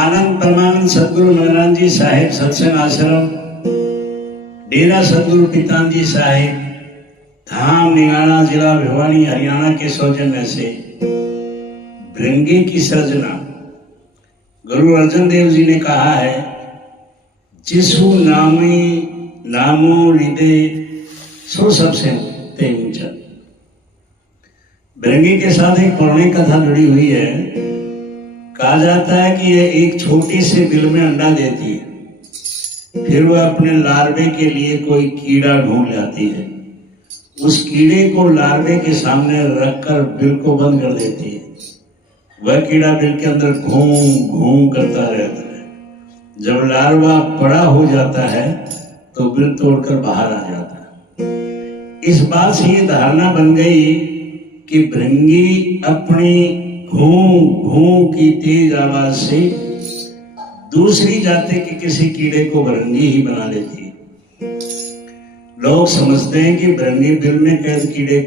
आनंद परमानंद सदगुरु महाराज जी साहेब सत्संग आश्रम डेरा सदगुरु पितान जी साहेब धाम निगाना जिला भिवानी हरियाणा के सौजन्य से भृंगी की सृजना गुरु अर्जन देव जी ने कहा है, जिसु नामी नामो हृदय सो सबसे ऊंचा। भृंगी के साथ एक पौराणिक कथा जुड़ी हुई है। कहा जाता है कि यह एक छोटी सी बिल में अंडा देती है, फिर वह अपने लार्वे के लिए कोई कीड़ा ढूंढ लाती है। उस कीड़े को लार्वे के सामने रखकर बिल को बंद कर देती है। वह कीड़ा बिल के अंदर घूम घूम करता रहता है। जब लार्वा बड़ा हो जाता है तो बिल तोड़कर बाहर आ जाता है। इस बात से ये धारणा बन गई कि भृंगी अपनी घूं घूं की तेज आवाज से दूसरी जाति के किसी कीड़े को भृंगी ही बना लेती है। लोग समझते हैं कि भृंगी बिल में कैद कीड़े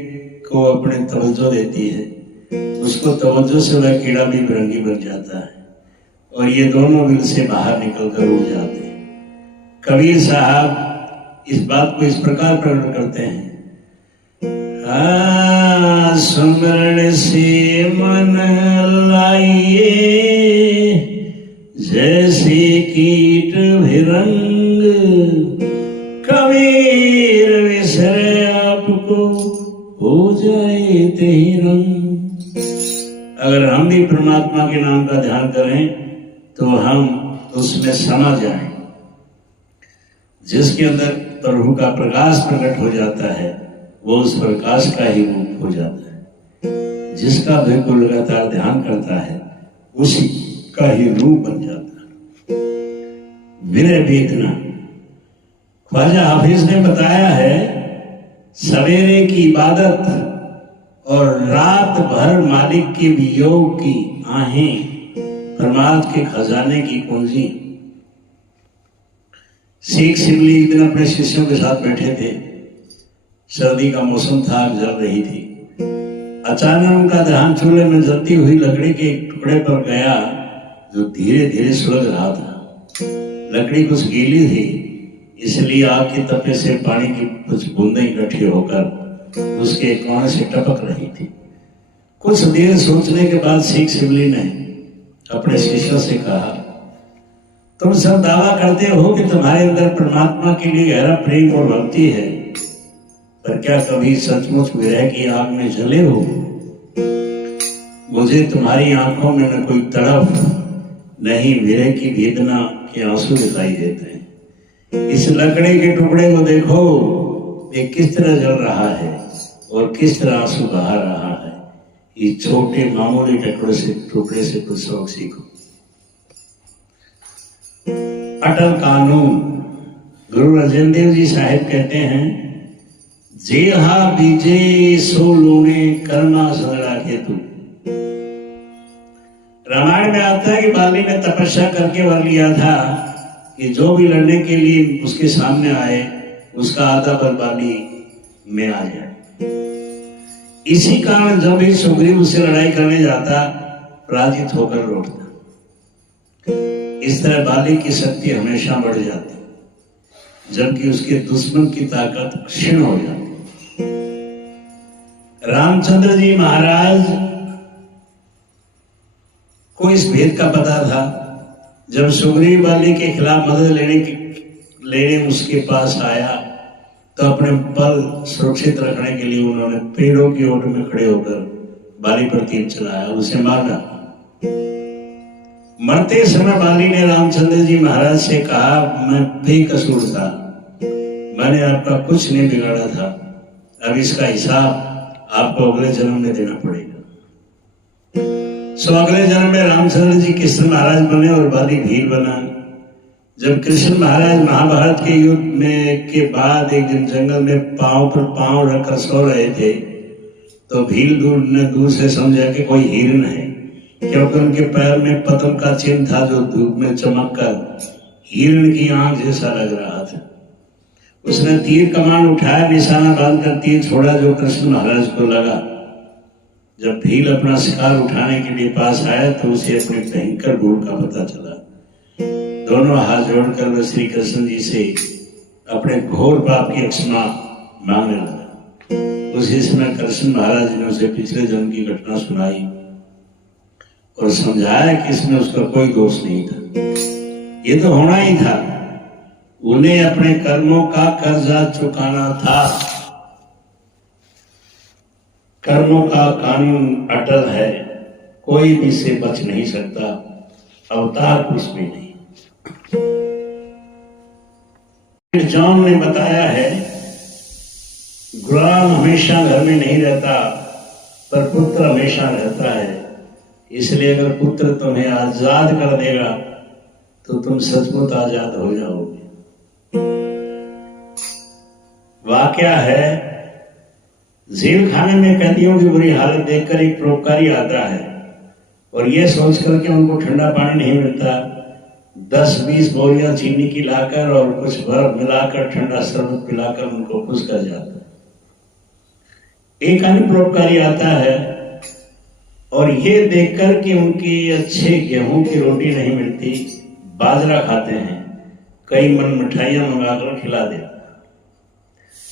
को अपने तवज्जो देती है, उसको तवज्जो से वह कीड़ा भी भृंगी बन जाता है और ये दोनों बिल से बाहर निकलकर उड़ जाते हैं। कबीर साहब इस बात को इस प्रकार प्रकट करते हैं, सुमरण से मन लाइए जैसे कीट भिरंग, कबीर विसरे आपको हो जाए तेहि रंग। अगर हम भी परमात्मा के नाम का ध्यान करें तो हम उसमें समा जाएं। जिसके अंदर प्रभु का प्रकाश प्रकट हो जाता है वो उस प्रकाश का ही रूप हो जाता है। जिसका बिल्कुल लगातार ध्यान करता है उसी का ही रूप बन जाता है। विनय वेदना ख्वाजा हाफिज ने बताया है, सवेरे की इबादत और रात भर मालिक के वियोग की आहें परमात्मा के खजाने की कुंजी। शेख शिवली एक दिन अपने शिष्यों के साथ बैठे थे। सर्दी का मौसम था, आग जल रही थी। अचानक उनका ध्यान चूल्हे में जलती हुई लकड़ी के एक टुकड़े पर गया जो धीरे धीरे सुलग रहा था। लकड़ी कुछ गीली थी, इसलिए आग की तपे से पानी की कुछ बूंदें इकट्ठी होकर उसके कोने से टपक रही थी। कुछ देर सोचने के बाद शेख शिवली ने अपने शिष्यों से कहा, तुम सब दावा करते हो कि तुम्हारे अंदर परमात्मा के लिए गहरा प्रेम और भक्ति है, पर क्या कभी सचमुच विरह की आग में जले हो? मुझे तुम्हारी आंखों में न कोई तड़प, नहीं विरह की वेदना के आंसू दिखाई देते हैं। इस लकड़ी के टुकड़े को देखो, ये किस तरह जल रहा है और किस तरह आंसू बहा रहा है। ये छोटे मामूली टुकड़े से कुछ सबक सीखो। अटल कानून गुरु अर्जन देव जी साहेब कहते हैं, जेहा बीजे सो लोने करना सदड़ा हेतु। रामायण में आता है कि बाली ने तपस्या करके वर लिया था कि जो भी लड़ने के लिए उसके सामने आए उसका आधा बल बाली में आ जाए। इसी कारण जब भी सुग्रीव उससे लड़ाई करने जाता पराजित होकर लौटता। इस तरह बाली की शक्ति हमेशा बढ़ जाती जबकि उसके दुश्मन की ताकत क्षीण हो जाती। रामचंद्र जी महाराज को इस भेद का पता था। जब सुग्रीव बाली के खिलाफ मदद लेने उसके पास आया तो अपने बल सुरक्षित रखने के लिए उन्होंने पेड़ों की ओट में खड़े होकर बाली पर तीर चलाया, उसे मार डाला। मरते समय बाली ने रामचंद्र जी महाराज से कहा, मैं बेकसूर था, मैंने आपका कुछ नहीं बिगाड़ा था, अब इसका हिसाब आपको अगले जन्म में देना पड़ेगा। सो अगले जन्म में रामचंद्र जी कृष्ण महाराज बने और बाली भील बना। जब कृष्ण महाराज महाभारत के युद्ध में के बाद एक दिन जंगल में पांव पर पांव रखकर सो रहे थे तो भील ने दूर से समझा कि कोई हिरण है, क्योंकि उनके पैर में पतंग का चिन्ह था जो धूप में चमककर हिरण की आंख जैसा लग रहा था। उसने तीर कमान उठाया, निशाना बांधकर तीर छोड़ा जो कृष्ण महाराज को लगा। जब भील अपना शिकार उठाने के लिए पास आया तो उसे अपने भयंकर भूल का पता चला। दोनों हाथ जोड़कर वह श्री कृष्ण जी से अपने घोर पाप की क्षमा मांगने लगा। उसी समय कृष्ण महाराज ने उसे पिछले जन्म की घटना सुनाई और समझाया कि इसमें उसका कोई दोष नहीं था, ये तो होना ही था। उन्हें अपने कर्मों का कर्जा चुकाना था। कर्मों का कानून अटल है, कोई भी इससे बच नहीं सकता, अवतार कुछ भी नहीं। जॉन ने बताया है, गुलाम हमेशा घर में नहीं रहता पर पुत्र हमेशा रहता है। इसलिए अगर पुत्र तुम्हें आजाद कर देगा तो तुम सचमुच आजाद हो जाओगे। वाकया है, जेल खाने में कैदियों की बुरी हालत देखकर एक परोपकारी आता है और यह सोचकर कि उनको ठंडा पानी नहीं मिलता, 10-20 बोरियां चीनी की लाकर और कुछ बर्फ मिलाकर ठंडा शरबत पिलाकर उनको खुश कर जाता है। एक अन्य परोपकारी आता है और ये देखकर कि उनकी अच्छे गेहूं की रोटी नहीं मिलती, बाजरा खाते हैं, कई मन मिठाइयां मंगाकर खिला देता।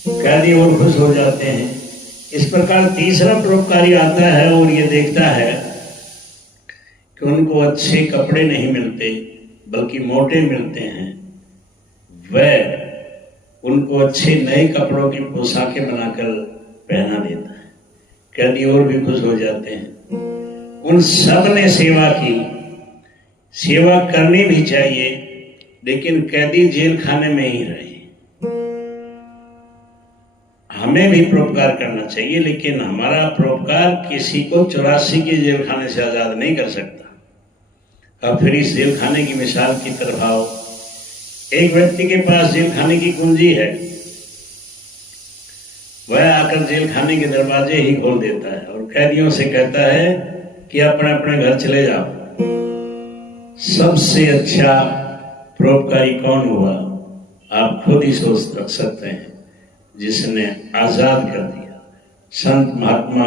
कैदी और खुश हो जाते हैं। इस प्रकार तीसरा परोपकारी आता है और ये देखता है कि उनको अच्छे कपड़े नहीं मिलते बल्कि मोटे मिलते हैं। वह उनको अच्छे नए कपड़ों की पोशाकें बनाकर पहना देता है। कैदी और भी खुश हो जाते हैं। उन सब ने सेवा की, सेवा करनी भी चाहिए, लेकिन कैदी जेल खाने में ही रहे। हमें भी परोपकार करना चाहिए, लेकिन हमारा परोपकार किसी को 84 के जेल खाने से आजाद नहीं कर सकता। अब फिर इस जेल खाने की मिसाल की तरफ आओ। एक व्यक्ति के पास जेल खाने की कुंजी है, वह आकर जेल खाने के दरवाजे ही खोल देता है और कैदियों से कहता है कि अपने अपने घर चले जाओ। सबसे अच्छा परोपकारी कौन हुआ? आप खुद ही सोच रख सकते हैं, जिसने आजाद कर दिया। संत महात्मा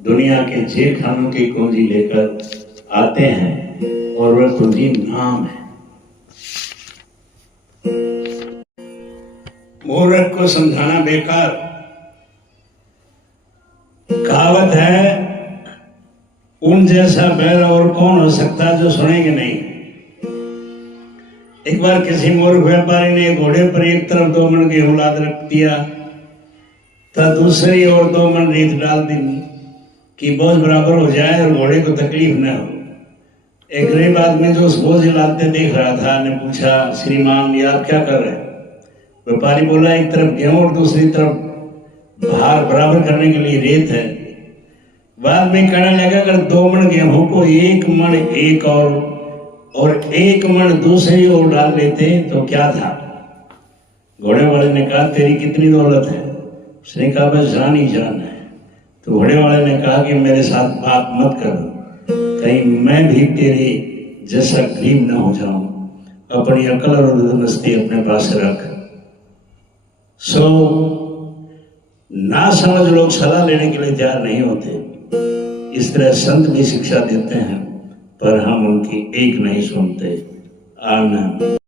दुनिया के जेल खानों की कुंजी लेकर आते हैं और वह कुंजी नाम है। मूर्ख को समझाना बेकार। कहावत है, उन जैसा बैल और कौन हो सकता है जो सुनेंगे नहीं। एक बार किसी मूर्ख व्यापारी ने घोड़े पर एक तरफ 2 मन गेहूं लाद रख दिया तो दूसरी ओर 2 मन रेत डाल दी कि बोझ बराबर हो जाए और घोड़े को तकलीफ न हो। एक गरीब आदमी जो उस बोझ लादते देख रहा था ने पूछा, श्रीमान ये आप क्या कर रहे हैं? व्यापारी बोला, एक तरफ गेहूं और दूसरी तरफ भार बराबर करने के लिए रेत है। बाद में कहने लगा, अगर 2 मन गेहूं को 1 मन एक और 1 मन दूसरी ओर डाल लेते तो क्या था? घोड़े वाले ने कहा, तेरी कितनी दौलत है? उसने कहा, बस जान ही जान है। तो घोड़े वाले ने कहा कि मेरे साथ बात मत करो, कहीं मैं भी तेरे जैसा गरीब न हो जाऊं। अपनी अकल और मस्ती अपने पास रख। ना समझ लोग सलाह लेने के लिए तैयार नहीं होते। इस तरह संत भी शिक्षा देते हैं पर हम उनकी एक नहीं सुनते। आमीन।